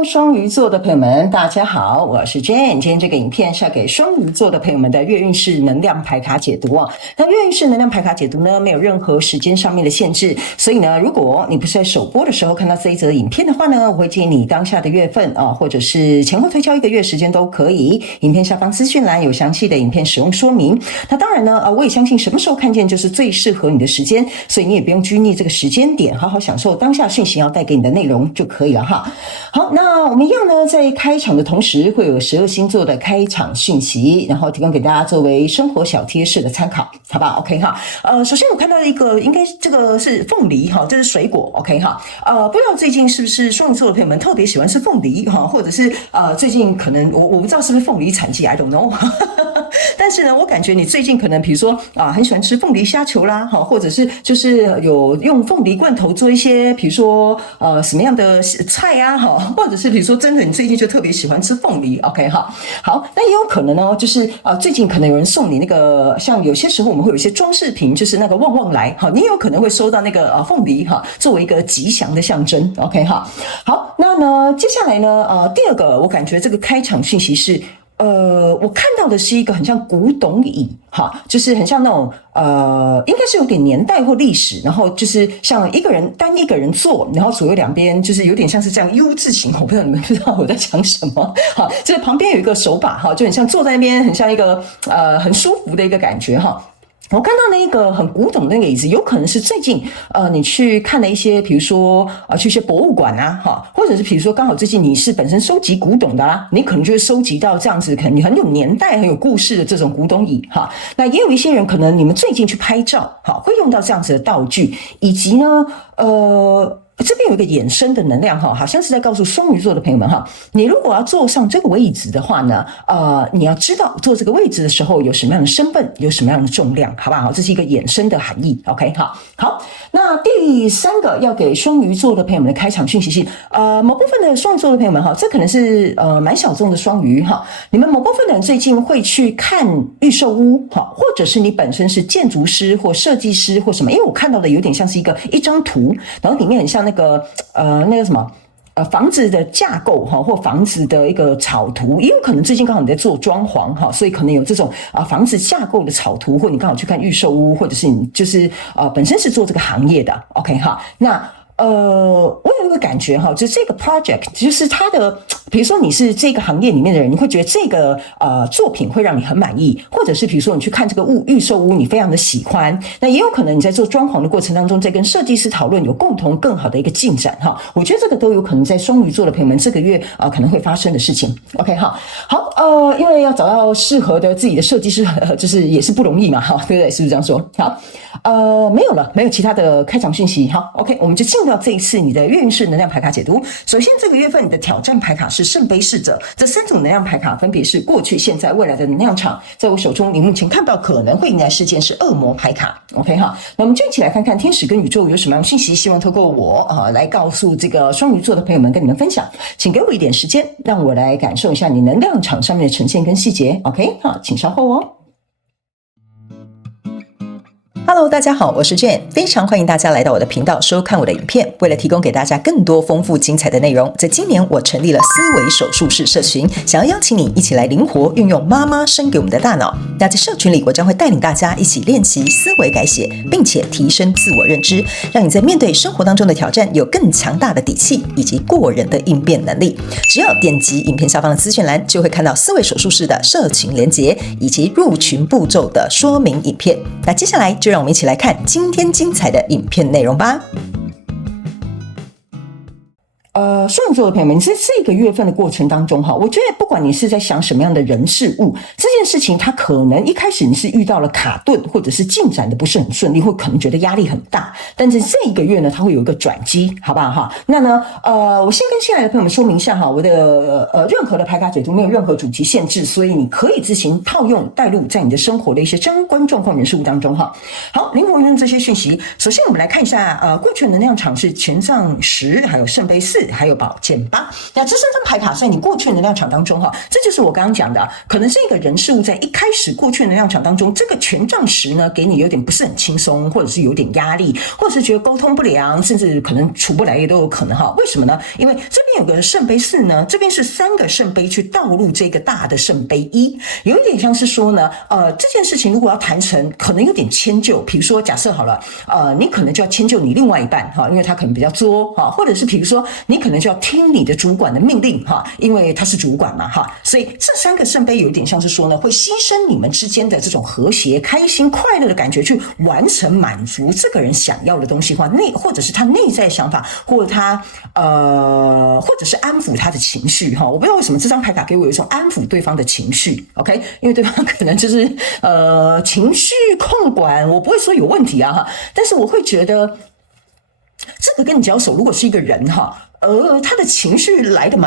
Hello， 雙魚座的朋友們，大家好，我是 Jane。今天這個影片是要給雙魚座的朋友們的月運勢能量牌卡解讀哦。那月運勢能量牌卡解讀呢，沒有任何時間上面的限制，所以呢，如果你不是在首播的時候看到這一則影片的話呢，我會建議你當下的月份啊，或者是前後推敲1個月時間都可以。影片下方資訊欄有詳細的影片使用說明。那當然呢，我也相信什麼時候看見就是最適合你的時間，所以你也不用拘泥這個時間點，好好享受當下訊息要帶給你的內容就可以了哈。好，那我們一樣呢，在開場的同時會有12星座的開場訊息，然後提供給大家作為生活小貼士的參考，好不好 ？OK 哈。首先我看到一個，應該這個是鳳梨哈，這是水果 OK 哈。不知道最近是不是雙魚座的朋友們特別喜歡吃鳳梨哈，或者是最近可能我不知道是不是鳳梨產季 ，I don't know 但是呢，我感覺你最近可能比如說很喜歡吃鳳梨蝦球啦，哈，或者是就是有用鳳梨罐頭做一些，比如說什麼樣的菜啊，哈，或者是比如說真的你最近就特別喜歡吃鳳梨 ，OK 哈，好，那也有可能呢，就是最近可能有人送你那個，像有些時候我們會有一些裝飾品，就是那個旺旺來，哈，你有可能會收到那個鳳梨哈，作為一個吉祥的象徵 ，OK 哈，好，那呢接下來呢第二個我感覺這個開場訊息是。我看到的是一個很像古董椅，哈，就是很像那種應該是有點年代或歷史，然後就是像單一個人坐，然後左右兩邊就是有點像是這樣 U 字形，我不知道你們知道我在講什麼，好，就是旁邊有一個手把，哈，就很像坐在那邊，很像一個很舒服的一個感覺，哈。我看到那個很古董的那個椅子，有可能是最近你去看了一些，比如說去一些博物館啊，哈，或者是比如說剛好最近你是本身收集古董的啦，你可能就會收集到這樣子，可能很有年代、很有故事的這種古董椅哈。那也有一些人可能你們最近去拍照，哈，會用到這樣子的道具，以及呢，這邊有一個衍生的能量哈，好像是在告訴雙魚座的朋友們哈，你如果要坐上這個位置的話呢，你要知道坐這個位置的時候有什麼樣的身份，有什麼樣的重量，好不好？這是一個衍生的含義 ，OK 好。那第三個要給雙魚座的朋友們的開場訊息是，某部分的雙魚座的朋友們哈，這可能是蠻小眾的雙魚哈，你們某部分的人最近會去看預售屋哈，或者是你本身是建築師或設計師或什麼，因為我看到的有點像是一張圖，然後裡面很像那個什麼房子的架構哈，或房子的一個草圖，也有可能最近剛好你在做裝潢哈，所以可能有這種房子架構的草圖，或你剛好去看預售屋，或者是你就是本身是做這個行業的 ，OK 哈，那。我有一個感覺哈，就是這個 project， 就是它的，比如說你是這個行業裡面的人，你會覺得這個作品會讓你很滿意，或者是比如說你去看這個預售屋，你非常的喜歡，那也有可能你在做裝潢的過程當中，在跟設計師討論有共同更好的一個進展哈。我覺得這個都有可能在雙魚座的朋友們這個月可能會發生的事情。OK 哈，好因為要找到適合的自己的設計師，就是也是不容易嘛哈，對不對？是不是這樣說？好，沒有了，沒有其他的開場訊息。好 ，OK， 我們就進到這一次你的月運勢能量牌卡解讀。首先，這個月份你的挑戰牌卡是聖杯侍者，這3種能量牌卡分別是過去、現在、未來的能量場。在我手中，你目前看到可能會迎來事件是惡魔牌卡。OK 哈，那我們就一起來看看天使跟宇宙有什麼樣的訊息，希望透過我來告訴這個雙魚座的朋友們，跟你們分享。請給我一點時間，讓我來感受一下你能量場上面的呈現跟細節。OK 好，請稍後哦。Hello， 大家好，我是 Jane， 非常歡迎大家來到我的頻道收看我的影片。為了提供給大家更多豐富精彩的內容，在今年我成立了思維手術室社群，想要邀請你一起來靈活運用媽媽生給我們的大腦。那在社群裡，我將會帶領大家一起練習思維改寫，並且提升自我認知，讓你在面對生活當中的挑戰有更強大的底氣以及過人的應變能力。只要點擊影片下方的資訊欄，就會看到思維手術室的社群連結以及入群步驟的說明影片。那接下來就讓我們一起來看今天精彩的影片內容吧。雙魚座的朋友們，在這個月份的過程當中哈，我覺得不管你是在想什麼樣的人事物，這件事情它可能一開始你是遇到了卡頓，或者是進展的不是很順利，或可能覺得壓力很大，但是這一個月呢，它會有一個轉機，好不好哈？那呢，我先跟新來的朋友們說明一下哈，我的任何的牌卡解讀沒有任何主題限制，所以你可以自行套用帶入在你的生活的一些相關狀況、人事物當中哈。好，靈活運用這些訊息。首先我們來看一下，過去的能量場是權杖10，還有聖杯4，還有寶劍8。那這3張牌卡在你過去能量場當中哈，這就是我剛剛講的，可能這個人事物在一開始過去能量場當中，這個權杖10呢，給你有點不是很輕鬆，或者是有點壓力，或者是覺得溝通不良，甚至可能處不來也都有可能哈。為什麼呢？因為這邊有個聖杯4呢，這邊是3個聖杯去倒入這個大的聖杯1，有一點像是說呢，這件事情如果要談成，可能有點遷就。比如說，假設好了，你可能就要遷就你另外一半哈，因為他可能比較作哈，或者是比如說，你可能就要聽你的主管的命令哈，因為他是主管嘛哈，所以這3個聖杯有一點像是說呢，會犧牲你們之間的這種和諧、開心、快樂的感覺，去完成滿足這個人想要的東西，或者是他內在想法，或者他或者是安撫他的情緒哈。我不知道為什麼這張牌卡給我有一種安撫對方的情緒 ，OK？ 因為對方可能就是情緒控管，我不會說有問題啊哈，但是我會覺得這個跟你交手，如果是一個人哈。他的情緒來的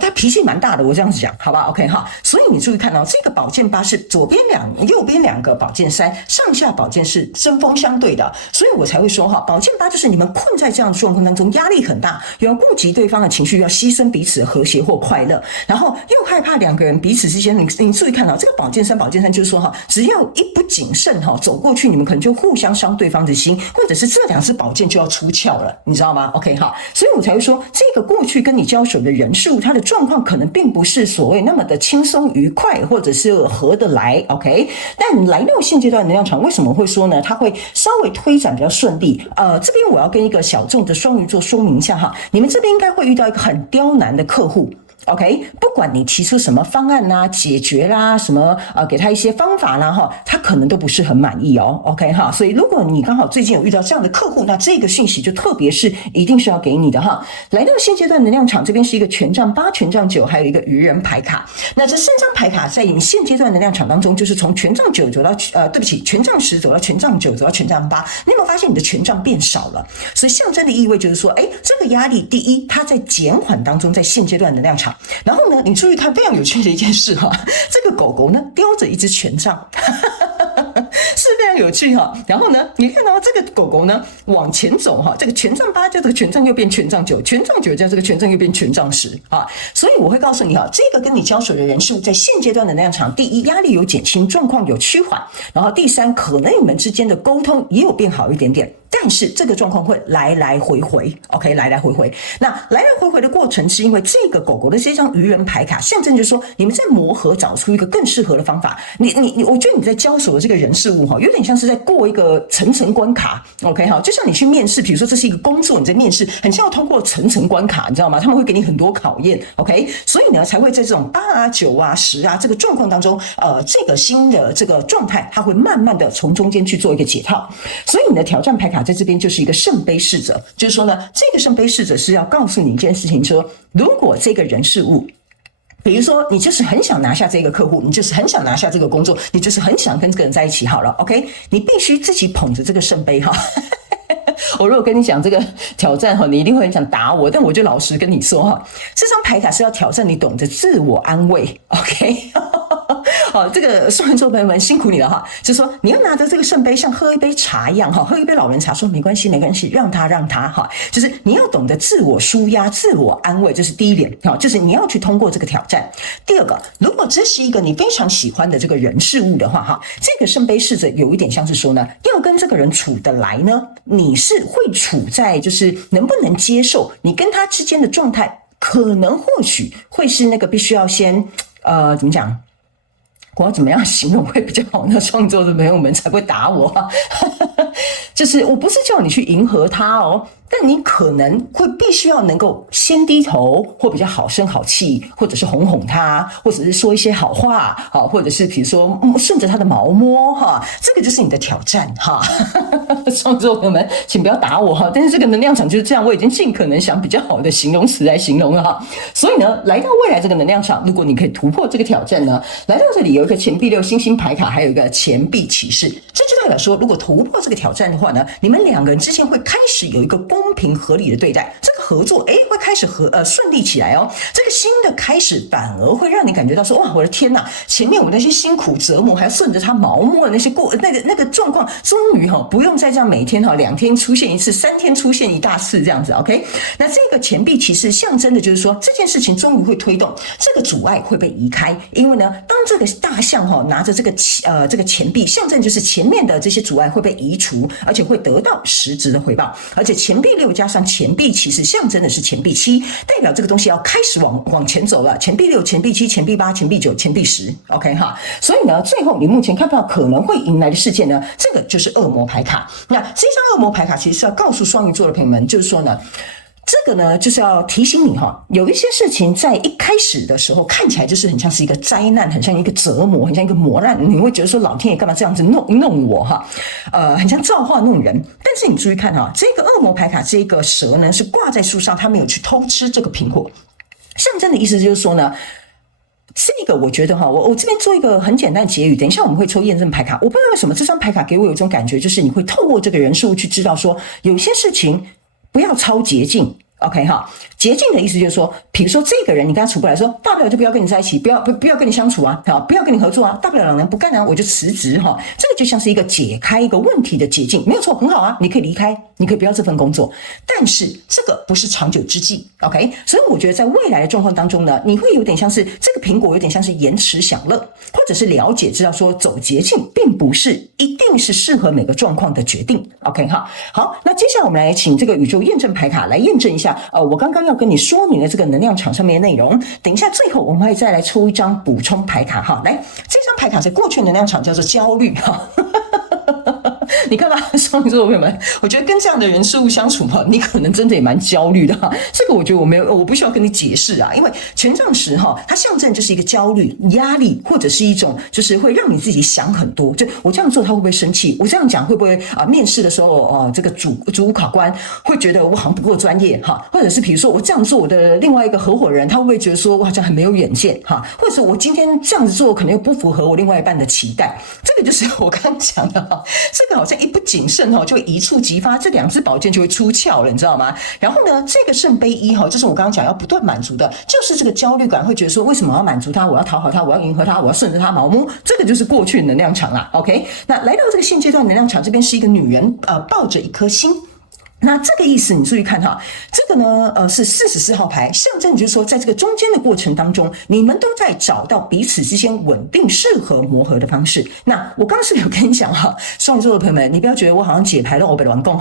他脾氣蠻大的，我這樣子講，好吧 ？OK 哈，所以你注意看到這個寶劍8是左邊2，右邊2個寶劍3，上下寶劍是針鋒相對的，所以我才會說哈，寶劍8就是你們困在這樣的狀況當中，壓力很大，又要顧及對方的情緒，又要犧牲彼此的和諧或快樂，然後又害怕2個人彼此之間，你注意看到這個寶劍3就是說哈，只要一不謹慎哈，走過去你們可能就互相傷對方的心，或者是這2支寶劍就要出鞘了，你知道嗎 ？OK 哈，所以我才會說。這個過去跟你交手的人事物，他的狀況可能並不是所謂那麼的輕鬆愉快，或者是合得來 ，OK？ 但來到現階段能量場，為什麼會說呢？它會稍微推展比較順利。這邊我要跟一個小眾的雙魚座說明一下哈，你們這邊應該會遇到一個很刁難的客戶。OK， 不管你提出什麼方案啦、解決啦、什麼給他一些方法啦哈，他可能都不是很滿意哦。OK 哈，所以如果你剛好最近有遇到這樣的客戶，那這個訊息就特別是一定是要給你的哈。來到現階段能量場這邊是一個權杖8、權杖9，還有一個愚人牌卡。那這3張牌卡在你現階段能量場當中，就是從權杖9走到權杖10走到權杖9走到權杖8，你有沒有發現你的權杖變少了？所以象徵的意味就是說，這個壓力第一，它在減緩當中，在現階段能量場。然後呢，你注意看非常有趣的一件事哈，這個狗狗呢叼着一支權杖，是非常有趣哈。然後呢，你看到這個狗狗呢往前走哈，這個權杖8叫這個權杖又變權杖9，權杖9叫這個權杖又變權杖10啊。所以我會告訴你哈，這個跟你交手的人數在現階段的能量場，第一壓力有減輕，狀況有趨緩，然後第3可能你們之間的溝通也有變好一點點。但是這個狀況會來來回回 ，OK， 來來回回。那來來回回的過程，是因為這個狗狗的這張愚人牌卡，象徵就是說你們在磨合，找出一個更適合的方法。我覺得你在交手的這個人事物哈，有點像是在過一個層層關卡 ，OK 哈，就像你去面試，比如說這是一個工作，你在面試，很像要通過層層關卡，你知道嗎？他們會給你很多考驗 ，OK， 所以呢才會在這種8啊、9啊、10啊這個狀況當中，這個新的這個狀態，它會慢慢的從中間去做一個解套。所以你的挑戰牌卡在這邊就是一個聖杯侍者，就是說呢，這個聖杯侍者是要告訴你一件事情，說如果這個人事物，比如說你就是很想拿下這個客戶，你就是很想拿下這個工作，你就是很想跟這個人在一起好了 ，OK， 你必須自己捧着這個聖杯哈。我如果跟你講這個挑戰哈，你一定會很想打我，但我就老實跟你說哈，這張牌卡是要挑戰你懂得自我安慰 ，OK。好，這個雙魚座朋友們辛苦你了哈，就是說你要拿着這個聖杯，像喝一杯茶一樣哈，喝一杯老人茶，說沒關係沒關係，讓他哈，就是你要懂得自我紓壓、自我安慰，這是第一點哈，就是你要去通過這個挑戰。第二個，如果這是一個你非常喜歡的這個人事物的話哈，這個聖杯侍者有一點像是說呢，要跟這個人處得來呢，你是會處在就是能不能接受你跟他之間的狀態，可能或許會是那個必須要先怎麼講？我要怎麼樣形容會比較好呢？創作的朋友們才不會打我啊！就是我不是叫你去迎合他哦，但你可能會必須要能夠先低頭，或比較好聲好氣，或者是哄哄他，或者是說一些好話，或者是比如說順着他的毛摸哈，這個就是你的挑戰哈。創作朋友們，請不要打我哈！但是這個能量場就是這樣，我已經盡可能想比較好的形容詞來形容了哈。所以呢，來到未來這個能量場，如果你可以突破這個挑戰呢，來到這裡有一個錢幣6星星牌卡，還有一個錢幣騎士，這就代表說，如果突破這個挑戰的話呢，你們2個人之間會開始有一個公平合理的對待。這個合作，會開始順利起來哦。這個新的開始反而會讓你感覺到說，哇，我的天哪！前面我那些辛苦折磨，還要順着他毛摸的那些那個狀況，終於不用再這樣每天2天出現一次，3天出現一大次這樣子。OK， 那這個錢幣其實象徵的就是說，這件事情終於會推動，這個阻礙會被移開。因為呢，當這個大象拿着這個錢幣，象徵就是前面的這些阻礙會被移除，而且會得到實質的回報。而且錢幣6加上錢幣其實象徵的是錢幣7，代表這個東西要開始往前走了。錢幣6、錢幣7、錢幣8、錢幣9、錢幣10 ，OK 哈。所以呢，最後你目前看到可能會迎來的事件呢，這個就是惡魔牌卡。那這張惡魔牌卡其實是要告訴雙魚座的朋友們，就是說呢，這個呢就是要提醒你有一些事情在一開始的時候看起來就是很像是一個災難，很像一個折磨，很像一個磨難，你會覺得說老天爺幹嘛這樣子弄我很像造化弄人。但是你注意看這個惡魔牌卡，這個蛇呢是掛在樹上，它沒有去偷吃這個蘋果，象徵的意思就是說呢，這個我覺得我這邊做一個很簡單的結語，等一下我們會抽驗證牌卡。我不知道為什麼這張牌卡給我有一種感覺，就是你會透過這個人事物去知道說，有些事情不要抄捷徑。OK 捷徑的意思就是說，比如說這個人你跟他處不來，說大不了就不要跟你在一起，不要跟你相處啊，不要跟你合作啊，大不了2年不幹啊，我就辭職這個就像是一個解開一個問題的捷徑，沒有錯，很好啊，你可以離開，你可以不要這份工作，但是這個不是長久之計。OK， 所以我覺得在未來的狀況當中呢，你會有點像是這個蘋果有點像是延遲享樂，或者是了解知道說走捷徑並不是一定是適合每個狀況的決定。OK 好，那接下來我們來請這個宇宙驗證牌卡來驗證一下我剛剛要跟你說明的這個能量場上面的內容。等一下最後我們會再來抽一張補充牌卡來，這張牌卡在過去能量場叫做焦慮你看吧，雙魚座的朋友們，我覺得跟這樣的人事物相處你可能真的也蠻焦慮的這個我覺得我不需要跟你解釋因為權杖10它象徵就是一個焦慮、壓力，或者是一種就是會讓你自己想很多。就我這樣做他會不會生氣？我這樣講會不會面試的時候這個主考官會覺得我好像不夠專業或者是比如說我這樣做，我的另外一個合夥人他會不會覺得說我好像很沒有遠見或者是我今天這樣子做可能又不符合我另外一半的期待。這個就是我剛剛講的這個好像一不謹慎就會一觸即發，這2支寶劍就會出鞘了，你知道嗎？然後呢，這個聖杯1就是我剛剛講要不斷滿足的，就是這個焦慮感，會覺得說為什麼我要滿足他，我要討好他，我要迎合他，我要順着他毛摸，這個就是過去的能量場啦。OK， 那來到這個現階段能量場這邊是一個女人抱着一顆心。那這個意思你注意看這個呢是44號牌，象徵就是說在這個中間的過程當中，你們都在找到彼此之間穩定適合磨合的方式。那我剛剛是有跟你講雙魚座的朋友們，你不要覺得我好像解牌了我被亂供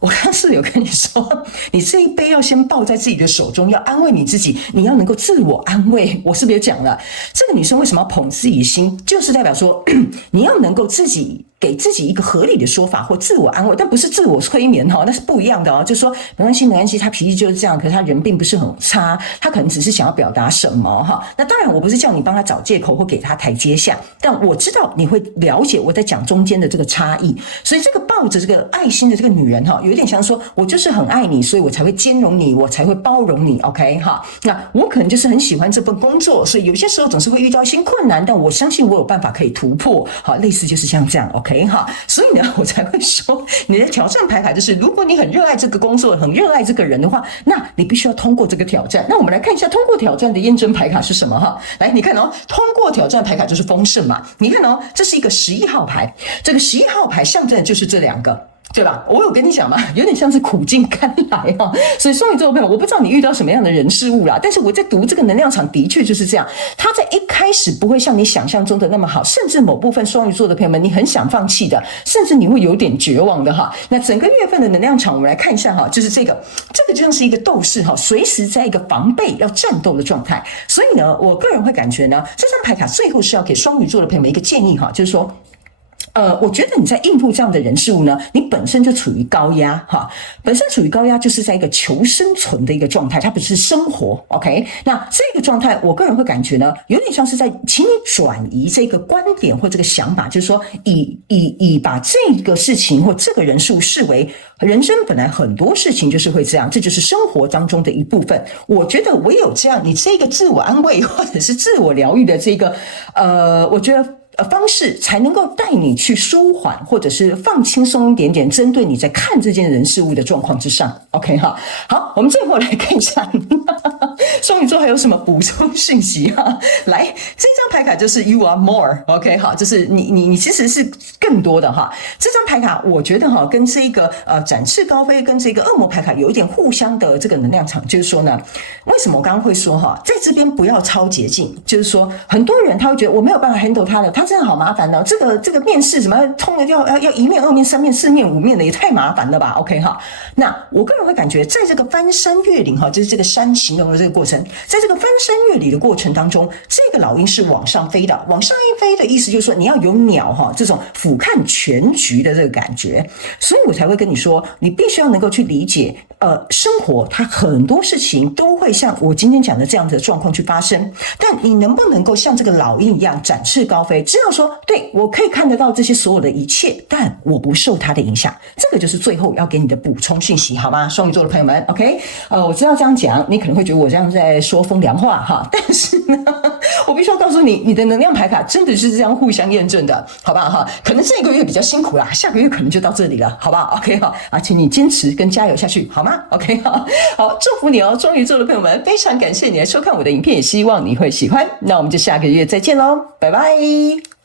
我剛剛是有跟你說，你這一杯要先抱在自己的手中，要安慰你自己，你要能夠自我安慰。我是不是有講了，這個女生為什麼要捧自己心，就是代表說你要能夠自己給自己一個合理的說法或自我安慰，但不是自我催眠那是不一樣的就是說沒關係，他脾氣就是這樣，可是他人並不是很差，他可能只是想要表達什麼那當然我不是叫你幫他找借口或給他台階下，但我知道你會了解我在講中間的這個差異。所以這個抱着這個愛心的這個女人有點像說我就是很愛你，所以我才會兼容你，我才會包容你。 OK 那我可能就是很喜歡這份工作，所以有些時候总是會遇到一些困難，但我相信我有辦法可以突破類似就是像這樣 OK 所以呢我才會說你的挑戰牌卡就是如果你很热爱这個工作，很熱愛這個人的話，那你必須要通過這個挑戰。那我們來看一下通過挑戰的驗證牌卡是什麼來，你看通過挑戰牌卡就是豐盛嘛。你看這是一個11號牌，這個11號牌象徵的就是這2個。對吧？我有跟你講嘛，有點像是苦盡甘來所以雙魚座的朋友，我不知道你遇到什麼樣的人事物啦，但是我在讀這個能量場的確就是這樣，他在一開始不會像你想象中的那麼好，甚至某部分雙魚座的朋友們，你很想放棄的，甚至你會有點絕望的那整個月份的能量場，我們來看一下就是這個就像是一個鬥士隨時在一個防備要戰鬥的狀態。所以呢，我個人會感覺呢，這張牌卡最後是要給雙魚座的朋友們一個建議就是說。我覺得你在應付這樣的人事物呢，你本身就處於高壓本身處於高壓就是在一個求生存的一個狀態，它不是生活 OK。那這個狀態我個人會感覺呢，有點像是在請你轉移這個觀點或這個想法，就是說以把這個事情或這個人事物視為人生本來很多事情就是會這樣，這就是生活當中的一部分。我覺得唯有這樣，你這個自我安慰或者是自我療癒的這個我覺得方式才能夠帶你去舒緩，或者是放輕鬆一點點，針對你在看這件人事物的狀況之上。OK 哈，好，我們最後來看一下雙魚座還有什麼補充訊息哈。來，這張牌卡就是 You are more。OK 哈，就是你其實是更多的哈。這張牌卡我覺得哈，跟這個展翅高飛跟這個惡魔牌卡有一點互相的這個能量場，就是說呢，為什麼我剛剛會說哈，在這邊不要超捷徑，就是說很多人他會覺得我沒有辦法 handle 他的，他真的好麻煩呢。這個面試什麼通了要一面二面三面四面五面的，也太麻煩了吧 ？OK 哈，那我個人會感覺，在這個翻山越嶺哈，就是這個山形容的這個過程，在這個翻山越嶺的過程當中，這個老鷹是往上飛的，往上一飛的意思就是說你要有鳥哈這種俯瞰全局的這個感覺，所以我才會跟你說，你必須要能夠去理解，生活它很多事情都會像我今天講的這樣子的狀況去發生，但你能不能夠像這個老鷹一樣展翅高飛，知道說，對，我可以看得到這些所有的一切，但我不受它的影響，這個就是最後要給你的補充訊息，好嗎？雙魚座的朋友們 ，OK， 我知道這樣講，你可能會覺得我這樣在說風涼話哈，但是呢，我必須要告訴你，你的能量牌卡真的是這樣互相驗證的，好不好哈？可能這個月比較辛苦啦，下個月可能就到這裡了，好不好 ？OK 哈，請你堅持跟加油下去，好嗎 ？OK 好，祝福你哦，雙魚座的朋友們，非常感謝你來收看我的影片，也希望你會喜歡。那我們就下個月再見嘍，拜拜。